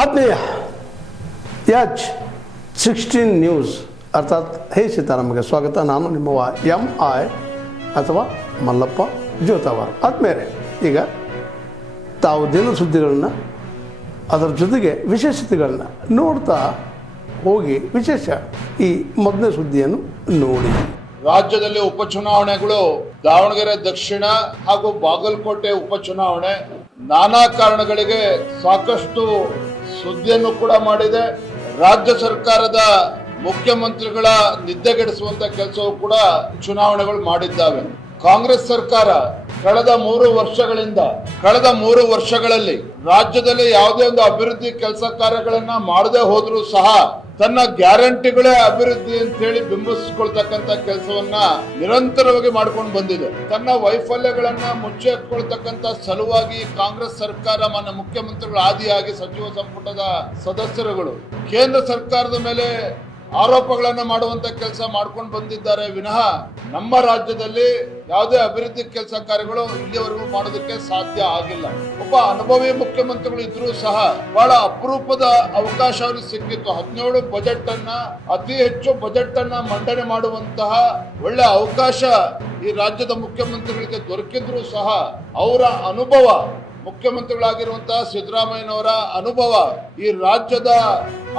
ಆತ್ಮೀಯ H16 news ಅರ್ಥಾತ್ ಹೇ ಸೀತಾರಾಮಗೆ ಸ್ವಾಗತ. ನಾನು ನಿಮ್ಮವ MI ಅಥವಾ ಮಲ್ಲಪ್ಪ ಜೋತಾವರ್. ಆದ್ಮೇಲೆ ಈಗ ತಾವು ದಿನ ಸುದ್ದಿಗಳನ್ನ ಅದರ ಜೊತೆಗೆ ವಿಶೇಷತೆಗಳನ್ನ ನೋಡ್ತಾ ಹೋಗಿ ವಿಶೇಷ ಈ ಮೊದಲನೇ ಸುದ್ದಿಯನ್ನು ನೋಡಿ. ರಾಜ್ಯದಲ್ಲಿ ಉಪಚುನಾವಣೆಗಳು ದಾವಣಗೆರೆ ದಕ್ಷಿಣ ಹಾಗೂ ಬಾಗಲಕೋಟೆ ಉಪಚುನಾವಣೆ ನಾನಾ ಕಾರಣಗಳಿಗೆ ಸಾಕಷ್ಟು ಸುದ್ದಿಯನ್ನು ಕೂಡ ಮಾಡಿದೆ. ರಾಜ್ಯ ಸರ್ಕಾರದ ಮುಖ್ಯಮಂತ್ರಿಗಳ ನಿದ್ದೆಗೆಡಿಸುವಂತ ಕೆಲಸವೂ ಕೂಡ ಚುನಾವಣೆಗಳು ಮಾಡಿದ್ದಾವೆ. ಕಾಂಗ್ರೆಸ್ ಸರ್ಕಾರ ಕಳೆದ 3 ವರ್ಷಗಳಲ್ಲಿ ರಾಜ್ಯದಲ್ಲಿ ಯಾವುದೇ ಒಂದು ಅಭಿವೃದ್ಧಿ ಕೆಲಸ ಕಾರ್ಯಗಳನ್ನ ಮಾಡದೆ ಹೋದ್ರೂ ಸಹ ತನ್ನ ಗ್ಯಾರಂಟಿಗಳೇ ಅಭಿವೃದ್ಧಿ ಅಂತ ಹೇಳಿ ಬಿಂಬಿಸಿಕೊಳ್ತಕ್ಕಂತ ಕೆಲಸವನ್ನ ನಿರಂತರವಾಗಿ ಮಾಡ್ಕೊಂಡು ಬಂದಿದೆ. ತನ್ನ ವೈಫಲ್ಯಗಳನ್ನ ಮುಚ್ಚಿ ಹಾಕೊಳ್ತಕ್ಕಂತ ಸಲುವಾಗಿ ಕಾಂಗ್ರೆಸ್ ಸರ್ಕಾರ ಮಾನ್ಯ ಮುಖ್ಯಮಂತ್ರಿಗಳು ಆದಿಯಾಗಿ ಸಚಿವ ಸಂಪುಟದ ಸದಸ್ಯರುಗಳು ಕೇಂದ್ರ ಸರ್ಕಾರದ ಮೇಲೆ ಆರೋಪಗಳನ್ನ ಮಾಡುವಂತ ಕೆಲಸ ಮಾಡ್ಕೊಂಡು ಬಂದಿದ್ದಾರೆ ವಿನಃ ನಮ್ಮ ರಾಜ್ಯದಲ್ಲಿ ಯಾವುದೇ ಅಭಿವೃದ್ಧಿ ಕೆಲಸ ಕಾರ್ಯಗಳು ಇಲ್ಲಿಯವರೆಗೂ ಮಾಡೋದಕ್ಕೆ ಸಾಧ್ಯ ಆಗಿಲ್ಲ. ಒಬ್ಬ ಅನುಭವಿ ಮುಖ್ಯಮಂತ್ರಿಗಳು ಇದ್ರೂ ಸಹ ಬಹಳ ಅಪರೂಪದ ಅವಕಾಶ ಅವರಿಗೆ ಸಿಕ್ಕಿತ್ತು. 17 ಬಜೆಟ್ ಅನ್ನ ಅತಿ ಹೆಚ್ಚು ಬಜೆಟ್ ಅನ್ನ ಮಂಡನೆ ಮಾಡುವಂತಹ ಒಳ್ಳೆ ಅವಕಾಶ ಈ ರಾಜ್ಯದ ಮುಖ್ಯಮಂತ್ರಿಗಳಿಗೆ ದೊರಕಿದ್ರು ಸಹ ಅವರ ಅನುಭವ, ಮುಖ್ಯಮಂತ್ರಿಗಳಾಗಿರುವಂತಹ ಸಿದ್ದರಾಮಯ್ಯನವರ ಅನುಭವ ಈ ರಾಜ್ಯದ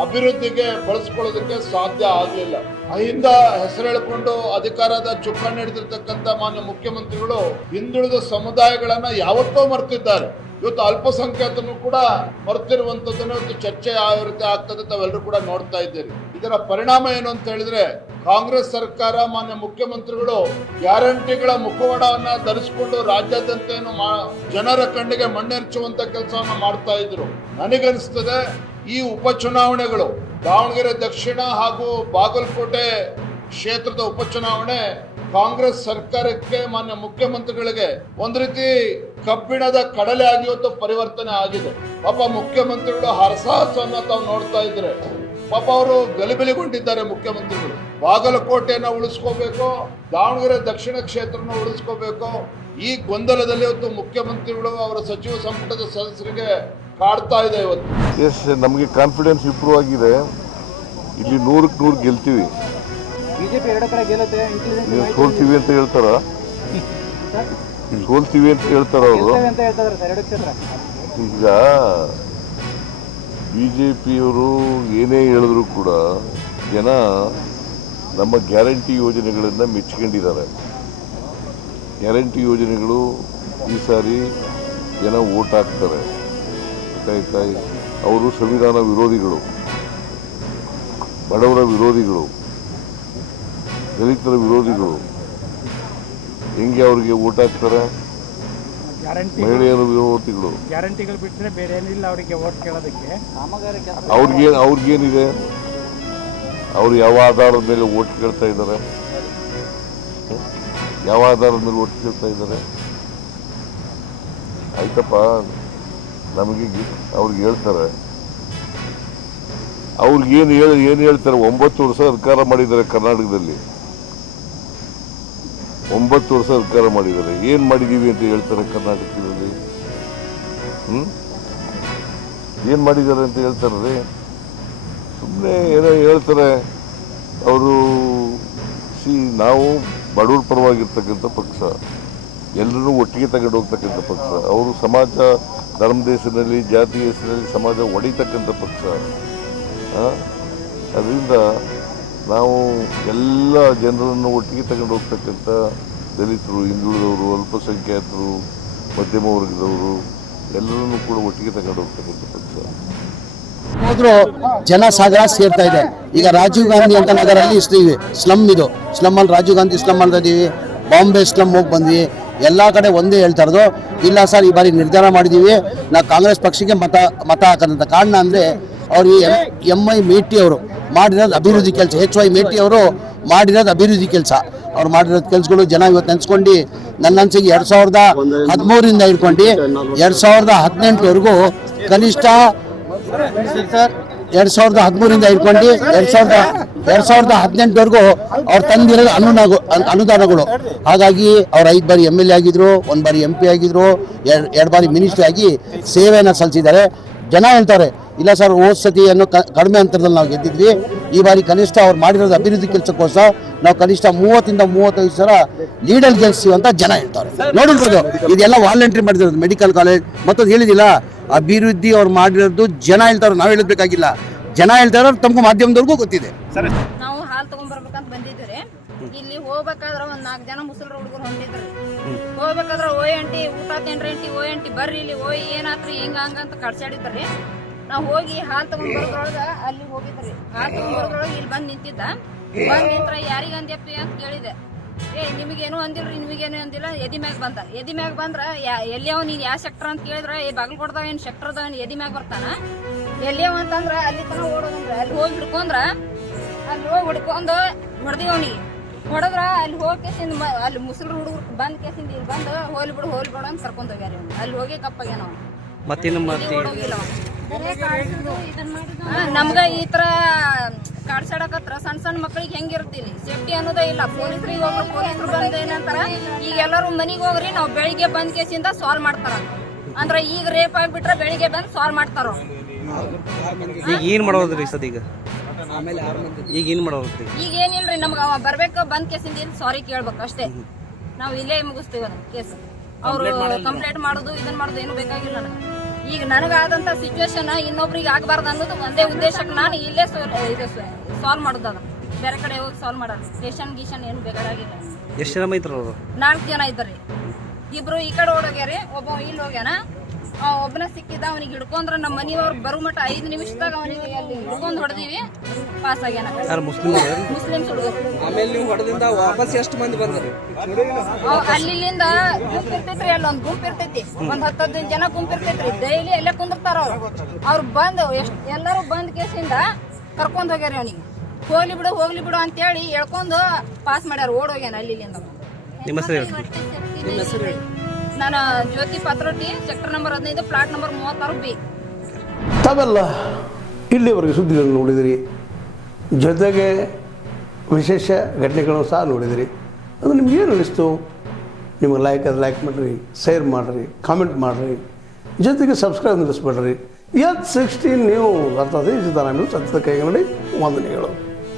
ಅಭಿವೃದ್ಧಿಗೆ ಬಳಸ್ಕೊಳ್ಳೋದಕ್ಕೆ ಸಾಧ್ಯ ಆಗಲಿಲ್ಲ. ಅಹಿಂದ ಹೆಸರು ಹೇಳಿಕೊಂಡು ಅಧಿಕಾರದ ಚುಕ್ಕಾಣಿ ಹಿಡಿದಿರ್ತಕ್ಕಂಥ ಮಾನ್ಯ ಮುಖ್ಯಮಂತ್ರಿಗಳು ಹಿಂದುಳಿದ ಸಮುದಾಯಗಳನ್ನ ಯಾವತ್ತೋ ಮರೆತಿದ್ದಾರೆ. ಇವತ್ತು ಅಲ್ಪಸಂಖ್ಯಾತನು ಕೂಡ ಮರೆತಿರುವಂತದ್ದನ್ನು ಇವತ್ತು ಚರ್ಚೆ ಯಾವ ರೀತಿ ಆಗ್ತದೆ ತಾವೆಲ್ಲರೂ ಕೂಡ ನೋಡ್ತಾ ಇದ್ದೀರಿ. ಇದರ ಪರಿಣಾಮ ಏನು ಅಂತ ಹೇಳಿದ್ರೆ ಕಾಂಗ್ರೆಸ್ ಸರ್ಕಾರ ಮಾನ್ಯ ಮುಖ್ಯಮಂತ್ರಿಗಳು ಗ್ಯಾರಂಟಿಗಳ ಮುಖವಾಡವನ್ನ ಧರಿಸಿಕೊಂಡು ರಾಜ್ಯಾದ್ಯಂತ ಜನರ ಕಣ್ಣಿಗೆ ಮಣ್ಣೆರಚುವಂತ ಕೆಲಸವನ್ನ ಮಾಡ್ತಾ ಇದ್ರು. ನನಗನ್ನಿಸ್ತದೆ ಈ ಉಪಚುನಾವಣೆಗಳು ದಾವಣಗೆರೆ ದಕ್ಷಿಣ ಹಾಗೂ ಬಾಗಲಕೋಟೆ ಕ್ಷೇತ್ರದ ಉಪಚುನಾವಣೆ ಕಾಂಗ್ರೆಸ್ ಸರ್ಕಾರಕ್ಕೆ ಮಾನ್ಯ ಮುಖ್ಯಮಂತ್ರಿಗಳಿಗೆ ಒಂದ್ ರೀತಿ ಕಬ್ಬಿಣದ ಕಡಲೆ ಆಗಿ ಇವತ್ತು ಪರಿವರ್ತನೆ ಆಗಿದೆ. ಪಾಪ ಮುಖ್ಯಮಂತ್ರಿಗಳು ಹರಸಾಹಸವನ್ನ ತಾವು ನೋಡ್ತಾ ಇದ್ರೆ ಪಾಪ ಅವರು ಗಲಿಬಿಲಿಗೊಂಡಿದ್ದಾರೆ. ಮುಖ್ಯಮಂತ್ರಿಗಳು ಬಾಗಲಕೋಟೆಯನ್ನ ಉಳಿಸ್ಕೋಬೇಕು, ದಾವಣಗೆರೆ ದಕ್ಷಿಣ ಕ್ಷೇತ್ರನ ಉಳಿಸ್ಕೋಬೇಕು, ಈ ಗೊಂದಲದಲ್ಲಿ ಇವತ್ತು ಮುಖ್ಯಮಂತ್ರಿಗಳು ಅವರ ಸಚಿವ ಸಂಪುಟದ ಸದಸ್ಯರಿಗೆ ಕಾಡ್ತಾ ಇದೆ. ಇವತ್ತು ನಮಗೆ ಕಾನ್ಫಿಡೆನ್ಸ್ ಇಂಪ್ರೂವ್ ಆಗಿದೆ. ಇಲ್ಲಿ 100ಕ್ಕೆ 100 ಗೆಲ್ತೀವಿ. ಬಿಜೆಪಿ 2 ಕಡೆ ಗೆಲ್ಲುತ್ತೆ, ಸೋಲ್ತೀವಿ ಅಂತ ಹೇಳ್ತಾರ, ಸೋಲ್ತೀವಿ ಅಂತ ಹೇಳ್ತಾರ ಅವರು. ಈಗ ಬಿಜೆಪಿಯವರು ಏನೇ ಹೇಳಿದ್ರು ಕೂಡ ಜನ ನಮ್ಮ ಗ್ಯಾರಂಟಿ ಯೋಜನೆಗಳನ್ನು ಮೆಚ್ಕೊಂಡಿದ್ದಾರೆ. ಗ್ಯಾರಂಟಿ ಯೋಜನೆಗಳು ಈ ಸಾರಿ ಜನ ಓಟ್ ಹಾಕ್ತಾರೆ. ಗೊತ್ತಾಯ್ತಾ? ಅವರು ಸಂವಿಧಾನ ವಿರೋಧಿಗಳು, ಬಡವರ ವಿರೋಧಿಗಳು, ದಲಿತರ ವಿರೋಧಿಗಳು. ಹೆಂಗೆ ಅವ್ರಿಗೆ ಓಟ್ ಹಾಕ್ತಾರೆ? ಮಹಿಳೆಯರ ವಿರೋಧಿಗಳು. ಗ್ಯಾರಂಟಿಗಳು ಬಿಟ್ಟರೆ ಬೇರೆ ಏನಿಲ್ಲ ಅವರಿಗೆ ಓಟ್ ಕೇಳೋದಕ್ಕೆ. ಅವ್ರಿಗೇನಿದೆ? ಅವ್ರು ಯಾವ ಆಧಾರದ ಮೇಲೆ ಓಟ್ ಕೇಳ್ತಾ ಇದ್ದಾರೆ? ಯಾವ ಆಧಾರದ ಮೇಲೆ ಓಟ್ ಕೇಳ್ತಾ ಇದ್ದಾರೆ? ಆಯ್ತಪ್ಪ, ನಮಗೆ ಅವ್ರಿಗೆ ಹೇಳ್ತಾರೆ, ಅವ್ರಿಗೇನು ಏನು ಹೇಳ್ತಾರೆ? 9 ವರ್ಷ ಸರ್ಕಾರ ಮಾಡಿದ್ದಾರೆ ಕರ್ನಾಟಕದಲ್ಲಿ. 9 ವರ್ಷ ಸರ್ಕಾರ ಮಾಡಿದ್ದಾರೆ. ಏನು ಮಾಡಿದ್ದೀವಿ ಅಂತ ಹೇಳ್ತಾರೆ ಕರ್ನಾಟಕದಲ್ಲಿ? ಏನು ಮಾಡಿದ್ದಾರೆ ಅಂತ ಹೇಳ್ತಾರೆ? ಸುಮ್ಮನೆ ಏನೋ ಹೇಳ್ತಾರೆ ಅವರು. ನಾವು ಬಡವ್ರ ಪರವಾಗಿರ್ತಕ್ಕಂಥ ಪಕ್ಷ, ಎಲ್ಲರೂ ಒಟ್ಟಿಗೆ ತಗೊಂಡು ಹೋಗ್ತಕ್ಕಂಥ ಪಕ್ಷ. ಅವರು ಸಮಾಜ, ಧರ್ಮದ ಹೆಸರಿನಲ್ಲಿ, ಜಾತಿ ಹೆಸರಿನಲ್ಲಿ ಸಮಾಜ ಒಡಿತಕ್ಕಂಥ ಪಕ್ಷ. ಅದರಿಂದ ನಾವು ಎಲ್ಲ ಜನರನ್ನು ಒಟ್ಟಿಗೆ ತಗೊಂಡು ಹೋಗ್ತಕ್ಕಂಥ ದಲಿತರು, ಹಿಂದುಳಿದವರು, ಅಲ್ಪಸಂಖ್ಯಾತರು, ಮಧ್ಯಮ ವರ್ಗದವರು ಎಲ್ಲರನ್ನೂ ಕೂಡ ಒಟ್ಟಿಗೆ ತಗೊಂಡು ಹೋಗ್ತಕ್ಕಂಥ ಪಕ್ಷ. ಹೋದ್ರು ಜನಸಾಗರ ಸೇರ್ತಾ ಇದೆ. ಈಗ ರಾಜೀವ್ ಗಾಂಧಿ ಅಂತ ನಗರಲ್ಲಿ ಸ್ಲಮ್, ಇದು ಸ್ಲಮ್ಮಲ್ಲಿ ರಾಜೀವ್ ಗಾಂಧಿ ಸ್ಲಮ್ ಅಂತ ಇದೀವಿ. ಬಾಂಬೆ ಸ್ಲಮ್ ಹೋಗಿ ಬಂದ್ವಿ. ಎಲ್ಲ ಕಡೆ ಒಂದೇ ಹೇಳ್ತಾ ಇರೋದು, ಇಲ್ಲ ಸರ್ ಈ ಬಾರಿ ನಿರ್ಧಾರ ಮಾಡಿದ್ದೀವಿ, ನಾವು ಕಾಂಗ್ರೆಸ್ ಪಕ್ಷಕ್ಕೆ ಮತ ಹಾಕೋದಂತ. ಕಾರಣ ಅಂದರೆ ಅವರು MI ಮೇಟಿ ಅವರು ಮಾಡಿರೋದು ಅಭಿವೃದ್ಧಿ ಕೆಲಸ. HY ಮೇಟಿ ಅವರು ಮಾಡಿರೋದು ಅಭಿವೃದ್ಧಿ ಕೆಲಸ. ಅವ್ರು ಮಾಡಿರೋದು ಕೆಲಸಗಳು ಜನ ಇವತ್ತು ನೆನೆಸ್ಕೊಂಡು ನನ್ನ ಅನ್ಸಿಗೆ 2013ರಿಂದ ಹಿಡ್ಕೊಂಡು 2018ವರೆಗೂ ಕನಿಷ್ಠ 2013ರಿಂದ ಹಿಡ್ಕೊಂಡು 2018ವರೆಗೂ ಅವ್ರು ತಂದಿರೋದು ಅನುದಾನಗಳು. ಹಾಗಾಗಿ ಅವ್ರು 5 ಬಾರಿ MLA ಆಗಿದ್ರು, 1 ಬಾರಿ MP ಆಗಿದ್ರು, 2 ಬಾರಿ ಮಿನಿಸ್ಟ್ರಿ ಆಗಿ ಸೇವೆಯನ್ನು ಸಲ್ಲಿಸಿದ್ದಾರೆ. ಜನ ಹೇಳ್ತಾರೆ ಇಲ್ಲ ಸರ್ ಹೋದ ಸತಿ ಅನ್ನೋ ಕಡಿಮೆ ಅಂತರದಲ್ಲಿ ನಾವು ಗೆದ್ದಿದ್ವಿ, ಈ ಬಾರಿ ಕನಿಷ್ಠ ಅವ್ರು ಮಾಡಿರೋದು ಅಭಿವೃದ್ಧಿ ಕೆಲಸಕ್ಕೋಸ್ಕರ ನಾವು ಕನಿಷ್ಠ 30-35 ಸಾವಿರ ಲೀಡಲ್ಲಿ ಗೆಲ್ಸ್ತೀವಿ ಅಂತ ಜನ ಹೇಳ್ತಾರೆ. ನೋಡಿರ್ಬೋದು, ಇದೆಲ್ಲ ವಾಲಂಟ್ರಿ ಮಾಡಿರೋದು ಮೆಡಿಕಲ್ ಕಾಲೇಜ್ ಮತ್ತೊಂದು ಹೇಳಿದಿಲ್ಲ, ಅಭಿವೃದ್ಧಿ ಅವ್ರು ಮಾಡಿರೋದು ಜನ ಹೇಳ್ತಾರೆ, ನಾವು ಹೇಳಬೇಕಾಗಿಲ್ಲ. ಜನ ಹೇಳ್ತಾರೆ, ತಮಗೂ ಮಾಧ್ಯಮದವ್ರಿಗೂ ಗೊತ್ತಿದೆ. ನಾವು ಹಾಲು ತಗೊಂಡ್ಬರ್ಬೇಕಂತ ಬಂದಿದ್ದೀರಿ. ಇಲ್ಲಿ ಹೋಗ್ಬೇಕಾದ್ರೆ ಒಂದ್ 4 ಜನ ಮುಸಲ್ರ ಹುಡುಗರು ಹೊಂದಿದ್ರಿ. ಹೋಗ್ಬೇಕಾದ್ರೆ ಓಯ್ ಅಂಟಿ ಊಟ ತಿನ್ರಿ ಅಂಟಿ, ಓಯ್ ಅಂಟಿ ಬರ್ರಿ ಇಲ್ಲಿ, ಓಯ್ ಏನಾತ್ರಿ ಹಿಂಗ ಹಂಗ ಅಂತ ಕಡ್ಸಾಡಿದ್ರಿ. ನಾವ್ ಹೋಗಿ ಹಾಲು ತಗೊಂಡ್ ಬರೋದ್ರೊಳಗ ಅಲ್ಲಿ ಹೋಗಿದ್ರಿ. ಹಾಲು ತಗೊಂಡ್ ಬರೋದ್ರೊಳಗ ಇಲ್ಲಿ ಬಂದ್ ನಿಂತಿದ್ದ. ಬಂದ್ ನಿಂತ್ರ ಯಾರಿಗ ಅಂದ್ಯಪ್ಪಿ ಅಂತ ಕೇಳಿದೆ. ನಿಮಗೇನು ಅಂದಿಲ್ರಿ, ನಿಮಗೇನು ಅಂದಿಲ್ಲ. ಎದಿ ಮ್ಯಾಗ ಬಂದ. ಎದಿ ಮ್ಯಾಗ ಬಂದ್ರ ಎಲ್ಲಿಯವ ನೀನ್ ಯಾವ ಸೆಕ್ಟರ್ ಅಂತ ಕೇಳಿದ್ರ ಬಾಗಲಕೋಟದಾಗ ಏನ್ ಸೆಕ್ಟರ್ ಅದ ಎದಿ ಮ್ಯಾಗ ಬರ್ತಾನ. ಎಲ್ಲಿಯವ ಅಂತಂದ್ರ ಅಲ್ಲಿ ತನ ಓಡೋದಂದ್ರ ಅಲ್ಲಿ ಹೋಗಿ ಹಿಡ್ಕೊಂಡ್ರ ಅಲ್ಲಿ ಹೋಗಿ ಹಿಡ್ಕೊಂಡ್ ಹೊಡೆದಿವ್ ಅವನಿಗೆ. ಹೊಡೆದ್ರ ಅಲ್ಲಿ ಹೋಗಿ ಕೇಸಿಂದ ಅಲ್ಲಿ ಮುಸಲ್ರ ಹುಡುಗರು ಬಂದ್ ಕೇಸಿಂದ ಇಲ್ಲಿ ಬಂದು ಹೋಲಿ ಬಿಡು ಅಂತ ಕರ್ಕೊಂಡ್ ಹೋಗ್ಯಾರ. ಅಲ್ಲಿ ಹೋಗಿ ಕಪ್ಪಾಗ್ಯಾನ ಅವ. ನಮ್ಗ ಈ ತರ ಕಾಡ್ಸಾಡಕತ್ರ ಸಣ್ಣ ಮಕ್ಕಳಿಗೆ ಹೆಂಗಿರ್ತೀನಿ ಸೇಫ್ಟಿ ಅನ್ನೋದೇ ಇಲ್ಲ. ಪೊಲೀಸರಿಗೆ ಹೋಗ್ರು, ಪೊಲೀಸರು ಬಂದ ಏನಂತಾರ, ಈಗ ಎಲ್ಲರೂ ಮನಿಗ್ ಹೋಗ್ರಿ ನಾವು ಬೆಳಿಗ್ಗೆ ಬಂದ್ ಕೇಸಿಂದ ಸಾಲ್ವ್ ಮಾಡ್ತಾರ. ಅಂದ್ರ ಈಗ ರೇಪ್ ಆಗ್ಬಿಟ್ರೆ ಬೆಳಿಗ್ಗೆ ಬಂದ್ ಸಾಲ್ವ್ ಮಾಡ್ತಾರ. ಈಗ ಏನ್ ಮಾಡೋದ್ರಿ ಸದೀಗ? ಈಗ ಏನ್ ಮಾಡೋದ್ರಿ? ಈಗ ಏನಿಲ್ರಿ, ನಮ್ಗ ಅವ ಬರ್ಬೇಕು, ಬಂದ್ ಕೇಸಿಂದ ಇಲ್ಲಿ ಸಾರಿ ಕೇಳ್ಬೇಕು ಅಷ್ಟೇ. ನಾವ್ ಇಲ್ಲೇ ಮುಗಿಸ್ತೀವಿ ಅದನ್ನ ಕೇಸ್. ಅವ್ರು ಕಂಪ್ಲೇಂಟ್ ಮಾಡೋದು ಇದನ್ ಮಾಡೋದು ಏನು ಬೇಕಾಗಿಲ್ಲ ನನಗೆ. ಈಗ ನನಗಾದಂತ ಸಿಚುವೇಶನ್ ಇನ್ನೊಬ್ರಿಗೆ ಆಗ್ಬಾರ್ದು ಅನ್ನೋದು ಒಂದೇ ಉದ್ದೇಶಕ್ಕೆ ನಾನು ಇಲ್ಲೇ ಸಾಲ್ವ್ ಮಾಡೋದು. ಅದ ಬೇರೆ ಕಡೆ ಹೋಗಿ ಸಾಲ್ವ್ ಮಾಡೋದು. ಸ್ಟೇಷನ್ ಗೀಷನ್ ಏನು ಬೇಕಾಗಿಲ್ಲ. ಎಷ್ಟು ಜನ ಮೈತ್ರ? 4 ಜನ ಇದ್ದಾರೆ. ಇಬ್ರು ಈ ಕಡೆ ಓಡೋಗ್ಯಾರಿ, ಒಬ್ಬ ಇಲ್ಲಿ ಹೋಗ್ಯಾನ. ಒಬ್ಬನ ಸಿಕ್ಕಿದ್ದ, ಅವ್ನಿಗೆ ಹಿಡ್ಕೊಂಡ್ರ ನಮ್ಮ ಮನೆಯವ್ರು ಬರೋ ಮಟ್ಟ 5 ನಿಮಿಷದಾಗ ಅವನಿಗೆ ಅಲ್ಲಿ ಹಿಡ್ಕೊಂಡ್ ಹೊಡೆದಿವಿ. ಪಾಸ್ ಆಗ್ಯಾನ. ಮುಸ್ಲಿಮ್ಸ್ ಹುಡುಗರು. ಆಮೇಲೆ ನೀವು ಹೊಡೆದಿಂದ ವಾಪಸ್ ಎಷ್ಟು ಮಂದಿ ಬಂದ್ರಿ? ಅಲ್ಲಿಂದ ಗುಂಪು ಇರ್ತೈತ್ರಿ, ಅಲ್ಲೊಂದ್ ಗುಂಪು ಇರ್ತೈತಿ, ಒಂದ್ 10-15 ಜನ ಗುಂಪು ಇರ್ತೈತ್ರಿ. ಡೈಲಿ ಎಲ್ಲೇ ಕುಂದಿರ್ತಾರ ಅವ್ರು ಬಂದು ಎಲ್ಲರೂ ಬಂದ್ ಕೇಸಿಂದ ಕರ್ಕೊಂಡ್ ಹೋಗ್ಯಾರ. ಅವನಿಗೆ ಹೋಗ್ಲಿ ಬಿಡು ಅಂತೇಳಿ ಹೇಳ್ಕೊಂಡು ಪಾಸ್ ಮಾಡ್ಯಾರ. ಓಡೋಗ್ಯಾನ ಅಲ್ಲಿಂದ. ನಿಮ್ಮ ಹೆಸರು? ನಾನು Jyoti Pathroti, sector number 15, plot number 36B. ತಾವೆಲ್ಲ ಇಲ್ಲಿವರೆಗೆ ಸುದ್ದಿಗಳನ್ನು ನೋಡಿದಿರಿ, ಜೊತೆಗೆ ವಿಶೇಷ ಘಟನೆಗಳನ್ನು ಸಹ ನೋಡಿದಿರಿ. ಅದು ನಿಮ್ಗೇನು ಅನ್ನಿಸ್ತು? ನಿಮಗೆ ಲೈಕ್ ಮಾಡಿರಿ, ಶೇರ್ ಮಾಡಿರಿ, ಕಾಮೆಂಟ್ ಮಾಡಿರಿ, ಜೊತೆಗೆ ಸಬ್ಸ್ಕ್ರೈಬ್ ನಿಲ್ಲಿಸ್ಬೇಡ್ರಿ. H16 ನ್ಯೂಸ್ ಅರ್ಥಾತ್ ಸಿದ್ದರಾಮಯ್ಯ ಸತ್ಯದ ಕೈಗನ್ನಡಿ ವಂದನೆಗಳು.